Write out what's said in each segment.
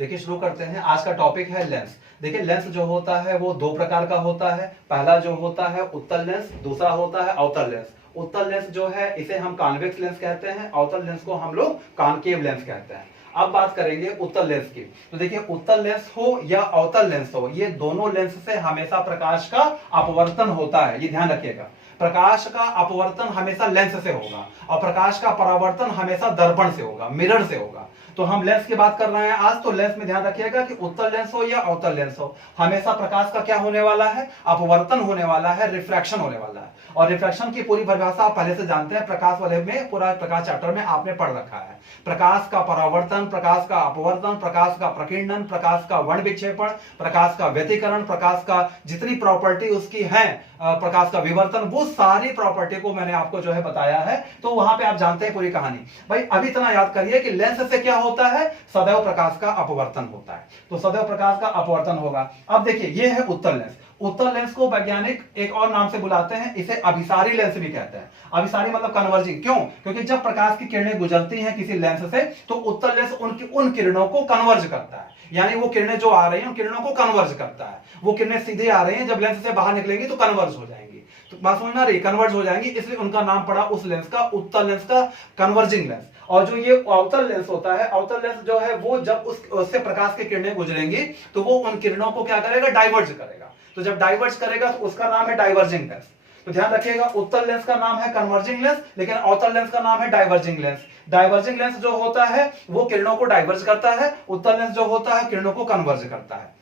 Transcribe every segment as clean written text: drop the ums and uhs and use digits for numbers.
देखिए शुरू करते हैं। आज का टॉपिक है लेंस। देखिए लेंस जो होता है वो दो प्रकार का होता है। पहला जो होता है उत्तल लेंस, दूसरा होता है अवतल लेंस। उत्तल लेंस जो है इसे हम कॉन्वेक्स लेंस कहते हैं, अवतल लेंस को हम लोग कॉनकेव लेंस कहते हैं। अब बात करेंगे उत्तल लेंस की। तो देखिए उत्तल लेंस हो या अवतल लेंस हो, ये दोनों लेंस से हमेशा प्रकाश का अपवर्तन होता है, ये ध्यान रखिएगा। प्रकाश का अपवर्तन हमेशा लेंस से होगा और प्रकाश का परावर्तन हमेशा दर्पण से होगा, मिरर से होगा। तो हम लेंस की बात कर रहे हैं आज, तो लेंस में ध्यान रखिएगा कि उत्तल लेंस हो या अवतल लेंस हो, हमेशा प्रकाश का क्या होने वाला है, अपवर्तन होने वाला है, रिफ्रैक्शन होने वाला है। और रिफ्रैक्शन की पूरी परिभाषा आप पहले से जानते हैं, प्रकाश वाले में पूरा प्रकाश चैप्टर में आपने पढ़ रखा है। प्रकाश का परावर्तन, प्रकाश का अपवर्तन, प्रकाश का प्रकीर्णन, प्रकाश का वर्ण विक्षेपण, प्रकाश का व्यतिकरण, प्रकाश का जितनी प्रॉपर्टी उसकी है, प्रकाश का विवर्तन, वो सारी प्रॉपर्टी को मैंने आपको जो है बताया है। तो वहां पे आप जानते हैं पूरी कहानी। भाई अभी इतना याद करिए कि लेंस से क्या होता है, सदैव प्रकाश का अपवर्तन होता है। तो सदैव प्रकाश का अपवर्तन होगा। अब देखिए ये है उत्तल लेंस। उत्तल लेंस को वैज्ञानिक एक और नाम से बुलाते हैं, इसे अभिसारी लेंस भी कहते हैं। अभिसारी मतलब कन्वर्जिंग। क्यों? क्योंकि जब प्रकाश की किरणें गुजरती हैं किसी लेंस से, तो उत्तल लेंस उन किरणों को कन्वर्ज करता है। यानी वो किरणें जो आ रही हैं उन किरणों को कन्वर्ज करता है। वो किरणें सीधे आ रही हैं, जब लेंस से बाहर निकलेंगी तो कन्वर्ज हो जाएंगी। तो बात समझना रही, कन्वर्ज हो जाएंगी, इसलिए उनका नाम पड़ा उस लेंस का उत्तल लेंस का, कन्वर्जिंग लेंस। और जो ये अवतल लेंस होता है, अवतल लेंस जो है वो जब उससे प्रकाश की किरणें गुजरेंगी तो वो उन किरणों को क्या करेगा, डाइवर्ज करेगा। तो जब डाइवर्ज करेगा तो उसका नाम है डाइवर्जिंग लेंस। तो ध्यान रखिएगा, उत्तल लेंस का नाम है कन्वर्जिंग लेंस, लेकिन अवतल लेंस का नाम है डाइवर्जिंग लेंस। डाइवर्जिंग लेंस जो होता है वो किरणों को डाइवर्ज करता है, उत्तल लेंस जो होता है किरणों को कन्वर्ज करता है।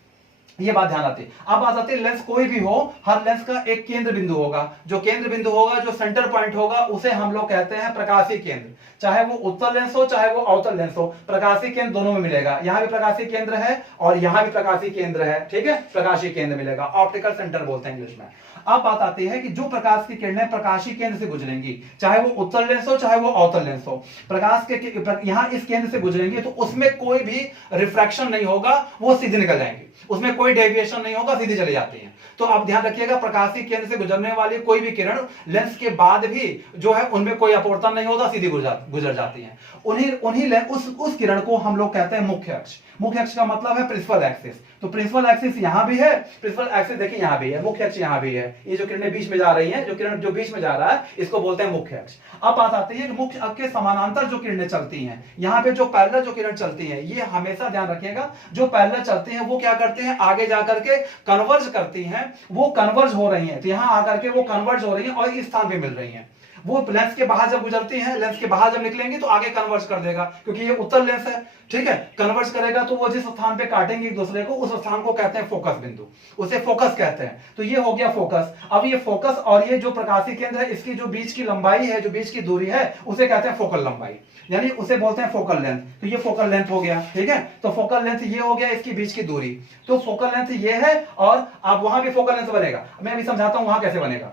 ये बात ध्यान आती है। अब बात आती है लेंस कोई भी हो, हर लेंस का एक केंद्र बिंदु होगा। जो केंद्र बिंदु होगा, जो सेंटर पॉइंट होगा, उसे हम लोग कहते हैं प्रकाशीय केंद्र। चाहे वो उत्तल लेंस हो चाहे वो अवतल लेंस हो, प्रकाशीय केंद्र दोनों में मिलेगा। यहां भी प्रकाशीय केंद्र है और यहां भी प्रकाशीय केंद्र है, ठीक है, प्रकाशीय केंद्र मिलेगा, ऑप्टिकल सेंटर बोलते हैं इंग्लिश में। अब बात आती है कि जो प्रकाश की किरणें प्रकाशीय केंद्र से गुजरेंगी, चाहे वो उत्तल लेंस हो चाहे वो अवतल लेंस हो, प्रकाश के यहां इस केंद्र से गुजरेंगे तो उसमें कोई भी रिफ्रैक्शन नहीं होगा, वो सीधे निकल जाएंगे, उसमें कोई डेविएशन नहीं होगा, सीधी चली जाती हैं। तो आप ध्यान रखिएगा, प्रकाशीय केंद्र से गुजरने वाली कोई भी किरण लेंस के बाद भी जो है उनमें कोई अपवर्तन नहीं होता, सीधी गुजर जाती हैं। उस किरण को हम लोग कहते हैं मुख्य अक्ष। मुख्य अक्ष का मतलब है प्रिंसिपल एक्सिस। तो प्रिंसिपल एक्सिस यहां भी है, प्रिंसिपल एक्सिस देखिए यहां भी है, मुख्य अक्ष यहां भी है। ये जो किरणें बीच में जा रही हैं, जो किरण जो बीच में जा रहा है, इसको बोलते हैं मुख्य अक्ष। अब बात आती है कि मुख्य अक्ष के समानांतर जो किरणें चलती हैं, यहां पे जो पैरेलल जो किरण चलती हैं, ये हमेशा ध्यान रखिएगा, जो पैरेलल चलती हैं वो क्या करते हैं, आगे जाकर के कन्वर्ज करती हैं, वो कन्वर्ज हो रही हैं। तो यहां आकर के वो कन्वर्ज हो रही हैं और इस स्थान पे मिल रही हैं। वो लेंस के बाहर जब गुजरती हैं, लेंस के बाहर जब निकलेंगी तो आगे कन्वर्ज कर देगा, क्योंकि ये उत्तल लेंस है, ठीक है। कन्वर्ज करेगा तो वो जिस स्थान पे काटेंगे एक दूसरे को, उस स्थान को कहते हैं फोकस बिंदु, उसे फोकस कहते हैं। तो ये हो गया फोकस। अब ये फोकस और ये जो प्रकाशीय केंद्र है, इसकी जो बीच की लंबाई है, जो बीच की दूरी है, उसे कहते हैं फोकल लंबाई, यानी उसे बोलते हैं फोकल लेंथ। तो ये फोकल लेंथ हो गया, ठीक है। तो फोकल लेंथ ये हो गया, इसकी बीच की दूरी। तो फोकल लेंथ ये है, और आप वहां भी फोकल लेंथ बनेगा। मैं अभी समझाता हूं वहां कैसे बनेगा।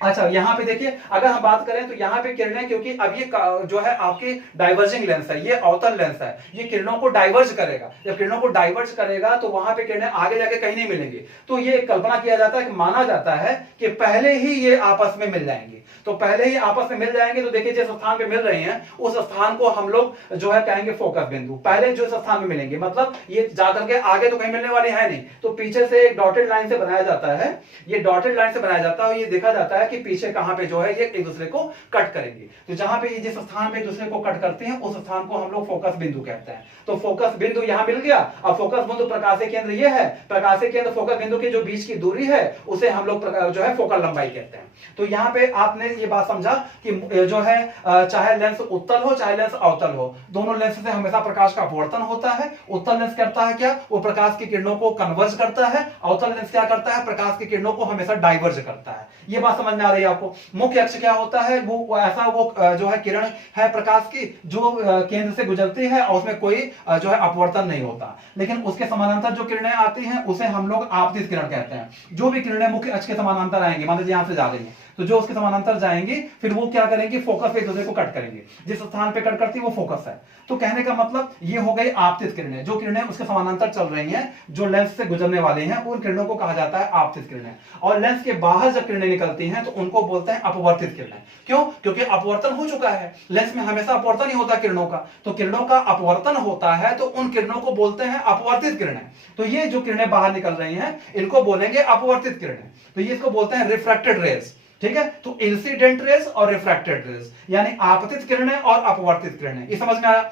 अच्छा यहां पे देखिए, अगर हम बात करें तो यहां पे किरणें, क्योंकि अब ये जो है आपकी डाइवर्जिंग लेंस है, ये अवतल लेंस है, ये किरणों को डाइवर्ज करेगा। जब किरणों को डाइवर्ज करेगा तो वहां पे किरणें आगे जाके कहीं नहीं मिलेंगी। तो ये कल्पना किया जाता है कि माना जाता है कि पहले ही ये आपस में मिल जाएंगी। तो पहले ही आपस में मिल जाएंगे तो देखिए जिस स्थान पे मिल रही हैं उस स्थान को हम लोग जो है कहेंगे फोकस बिंदु। पहले जो स्थान में मिलेंगे, मतलब ये जाकर के आगे तो कहीं मिलने वाली है नहीं, तो पीछे से एक डॉटेड लाइन से बनाया जाता है, ये डॉटेड लाइन से बनाया जाता है और ये देखा जाता है कि पीछे कहां पे जो है ये एक दूसरे को कट करेंगे। तो जहां पे ये जिस स्थान में एक दूसरे को कट करते हैं उस स्थान को हम लोग फोकस बिंदु कहते हैं। तो फोकस बिंदु यहां मिल गया। अब फोकस बिंदु प्रकाशीय केंद्र ये है, प्रकाशीय केंद्र फोकस बिंदु की जो बीच की दूरी है उसे हम लोग जो है फोकल लंबाई कहते हैं। तो यहां पे आपने ये बात समझा कि जो है चाहे लेंस उत्तल हो चाहे लेंस अवतल हो, दोनों लेंस से हमेशा प्रकाश का अपवर्तन होता है। उत्तल लेंस करता है क्या, वो प्रकाश की किरणों को कन्वर्ज करता है। अवतल लेंस क्या करता है, प्रकाश की किरणों को हमेशा डाइवर्ज करता है। ये बात समझ में आ रही है आपको। मुख्य अक्ष क्या होता है, वो ऐसा वो जो है किरण है प्रकाश की जो केंद्र से गुजरती है और उसमें कोई जो है अपवर्तन नहीं होता। लेकिन उसके समानांतर जो किरणें आती हैं उसे हम लोग आपतित किरण कहते हैं। जो भी किरणें मुख्य अक्ष के समानांतर आएंगी, मान लीजिए यहां से जा रही हैं, तो जो उसके समानांतर जाएंगी फिर वो क्या करेंगे, फोकस पे एक दूसरे को कट करेंगे, जिस स्थान पे कट करती है वो फोकस है। तो कहने का मतलब ये हो गई आपतित किरणें, जो किरणें उसके समानांतर चल रही हैं, जो लेंस से गुजरने वाले हैं, उन किरणों को कहा जाता है आपतित किरणें। और लेंस के बाहर जब किरणें निकलती हैं तो उनको बोलते हैं अपवर्तित किरणें। क्यों? क्योंकि अपवर्तन हो चुका है, लेंस में हमेशा अपवर्तन ही होता है किरणों का, तो किरणों का अपवर्तन होता है तो उन किरणों को बोलते हैं अपवर्तित किरणें। तो ये जो किरणें बाहर निकल रही हैं इनको बोलेंगे अपवर्तित किरणें। तो ये इसको बोलते हैं रिफ्रैक्टेड रेज। ठीक है, तो इंसिडेंट रेज और रिफ्रैक्टेड रेज, यानी आपतित किरणें और अपवर्तित किरणें। ये समझ में आया?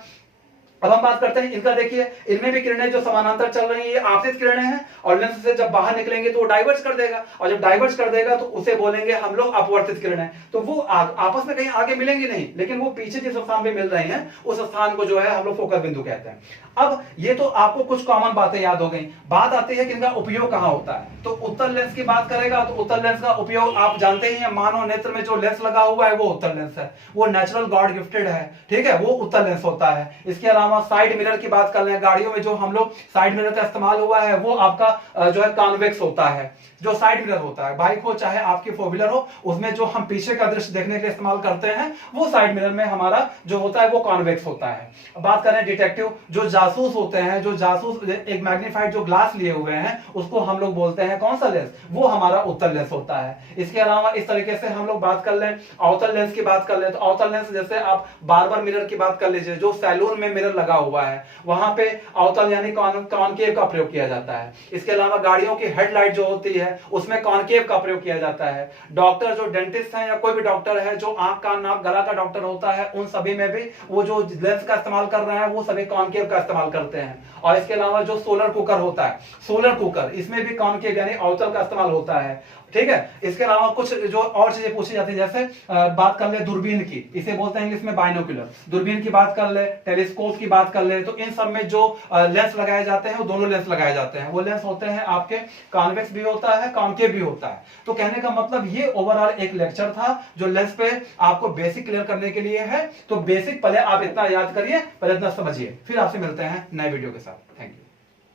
अब हम बात करते हैं इनका। देखिए इनमें भी किरणें जो समानांतर चल रही है आपतित किरणें हैं, और लेंस से जब बाहर निकलेंगे तो वो डाइवर्ज कर देगा, और जब डाइवर्ज कर देगा तो उसे बोलेंगे हम लोग अपवर्तित किरणें। तो वो आपस में कहीं आगे मिलेंगी नहीं, लेकिन वो पीछे जिस स्थान पे मिल रही हैं उस स्थान को जो है हम लोग फोकस बिंदु कहते हैं। अब ये तो आपको कुछ कॉमन बातें याद हो गई। बात आती है कि इनका उपयोग कहां होता है। तो उत्तल लेंस की बात करेगा तो उत्तल लेंस का उपयोग आप जानते ही हैं, मानव नेत्र में जो लेंस लगा हुआ है वो उत्तल लेंस है, वो नेचुरल गॉड गिफ्टेड है। ठीक है, वो उत्तल लेंस होता है। इसके अलावा साइड मिरर की बात कर लें, गाड़ियों में जो हम लोग साइड मिरर का इस्तेमाल हुआ है वो आपका जो है कॉन्वेक्स होता है। जो साइड मिरर होता है, बाइक हो चाहे आपकी फोर व्हीलर हो, उसमें जो हम पीछे का दृश्य देखने के लिए इस्तेमाल करते हैं वो साइड मिरर में हमारा जो होता है वो कॉन्वेक्स होता है। अब बात करें डिटेक्टिव, जो जासूस होते हैं, जो जासूस एक मैग्नीफाइड जो ग्लास लिए हुए हैं उसको हम लोग बोलते हैं कौन सा लेंस, वो हमारा उत्तल लेंस होता है। इसके अलावा इस तरीके से हम लोग बात कर लें अवतल लेंस की बात कर लें, तो अवतल लेंस जैसे आप बार्बर मिरर की बात कर लीजिए, जो सैलून में मिरर लगा हुआ है वहां पे अवतल यानी कॉनकेव का प्रयोग किया जाता है। इसके अलावा गाड़ियों की हेडलाइट जो होती है उसमें कॉनकेव का प्रयोग किया जाता है। डॉक्टर जो डेंटिस्ट हैं या कोई भी डॉक्टर है जो आंख कान नाक गला का डॉक्टर होता है, उन सभी में भी वो जो लेंस का इस्तेमाल कर रहे हैं वो सभी कॉनकेव का इस्तेमाल करते हैं। और इसके अलावा जो सोलर कुकर होता है, सोलर कुकर, इसमें भी कॉनकेव यानी अवतल का इस्तेमाल होता है। ठीक है, इसके अलावा कुछ जो और चीजें पूछी जाती है, जैसे बात कर ले दूरबीन की, इसे बोलते हैं इंग्लिश में बाइनोक्यूलर। दूरबीन की बात कर ले, टेलीस्कोप की बात कर ले, तो इन सब में जो लेंस लगाए जाते हैं वो दोनों लेंस लगाए जाते हैं। वो लेंस होते हैं आपके कॉन्वेक्स भी होता है, कॉनकेव भी होता है। तो कहने का मतलब ये ओवरऑल एक लेक्चर था जो लेंस पे आपको बेसिक क्लियर करने के लिए है। तो बेसिक पहले आप इतना याद करिए, पहले इतना समझिए, फिर आपसे मिलते हैं नए वीडियो के साथ। Thank you.